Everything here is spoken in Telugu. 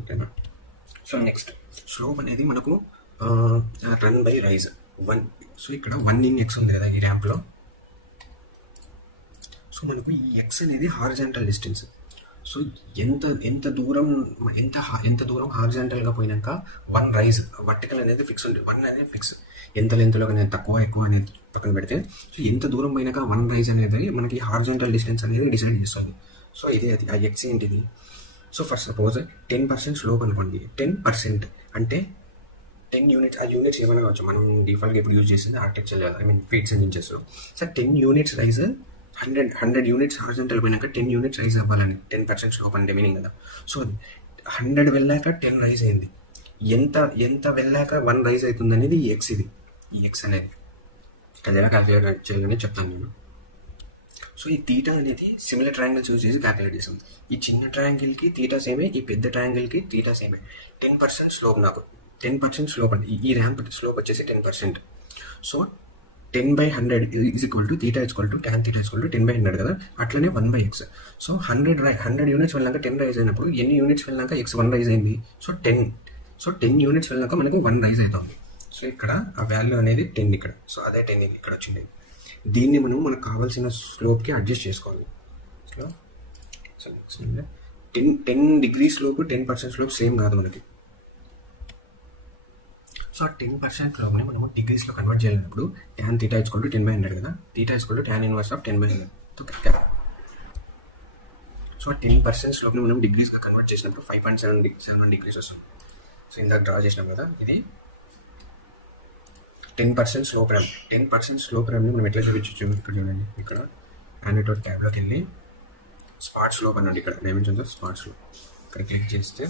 ఓకేనా. సో నెక్స్ట్ స్లోప్ అనేది మనకు రన్ బై రైజ్ 1. సో ఇక్కడ 1 in x ఉంది కదా ఈ ర్యాంప్లో. సో మనకు ఈ ఎక్స్ అనేది హారిజాంటల్ డిస్టెన్స్. సో ఎంత దూరం హారిజాంటల్గా పోయినాక 1 రైజ్ వర్టికల్ అనేది ఫిక్స్ ఉంటుంది. 1 అనేది ఫిక్స్. ఎంత లెంత్లో అనేది తక్కువ ఎక్కువ అనేది పక్కన పెడితే, సో ఎంత దూరం పోయినాక 1 రైజ్ అనేది మనకి హారిజాంటల్ డిస్టెన్స్ అనేది డిసైడ్ చేస్తుంది. సో ఇది అది ఆ ఎక్స్ ఏంటిది. సో ఫర్ సపోజ్ 10% స్లోప్ అనుకోండి. 10% అంటే 10 యూనిట్స్. ఆ యూనిట్స్ ఏమైనా కావచ్చు, మనం డిఫాల్ట్గా ఇప్పుడు యూజ్ చేసింది architecture, feets and inches. So 10 units rise 100 units horizontal పోయినాక 10 యూనిట్స్ రైజ్ అవ్వాలని 10% స్లోప్ అంటే మీనింగ్ కదా. సో అది 100 వెళ్ళాక 10 రైజ్ అయింది. ఎంత వెళ్ళాక 1 రైజ్ అవుతుంది అనేది ఈ ఎక్స్. ఇది ఈ ఎక్స్ అనేది అది ఎలా క్యాలిక్యులేట్ చేయాలని చెప్తాను నేను. సో ఈ తీటా అనేది సిమిలర్ ట్రయాంగిల్స్ యూజ్ చేసి క్యాలిక్యులేట్ చేసాం. ఈ చిన్న ట్రయాంగిల్కి తీటా సేమే, ఈ పెద్ద ట్రయాంగిల్కి తీటా సేమే. 10% స్లోప్, నాకు 10% స్లోప్ అంటే ఈ ర్యాంప్ స్లోప్ వచ్చేసి 10%. So 10/100 is equal to theta is equal to tan theta is equal to 10/100 కదా. అట్లనే 1/x. సో 100 యూనిట్స్ వెళ్ళాక 10 రైజ్ అయినప్పుడు ఎన్ని యూనిట్స్ వెళ్ళాక x 1 రైజ్ అయింది. సో 10. సో 10 యూనిట్స్ వెళ్ళాక మనకు 1 రైజ్ అవుతుంది. సో ఇక్కడ ఆ వాల్యూ అనేది 10 ఇక్కడ. సో అదే 10 ఇది ఇక్కడ వచ్చింది. దీన్ని మనకు కావాల్సిన స్లోప్కి అడ్జస్ట్ చేసుకోవాలి. So next 10 degree slope 10% slope same కాదు మనకి. సో ఆ 10% స్లోప్ని మనము డిగ్రీస్లో కన్వర్ట్ చేయాలన్నప్పుడు tan theta is equal to 10/100 కదా. Theta is equal to tan inverse of 10/100. So ఆ 10% స్లోప్ని మనం డిగ్రీస్గా కన్వర్ట్ చేసినప్పుడు 5.71 డిగ్రీస్ వస్తుంది. సో ఇందాక డ్రా చేసినాం కదా, ఇది 10% స్లోప్ ర్యాంప్. 10% స్లోప్ ర్యాంప్ని మనం ఎట్లా చూపించచ్చు, ఇక్కడ చూడండి. ఇక్కడ యానిటోడ్ ట్యాబ్లోకి వెళ్ళి స్పాట్ స్లోప్ అన్నట్టు ఇక్కడ డైమెన్షన్స్ ఆఫ్ స్పాట్ స్లోప్ ఇక్కడ క్లిక్ చేస్తే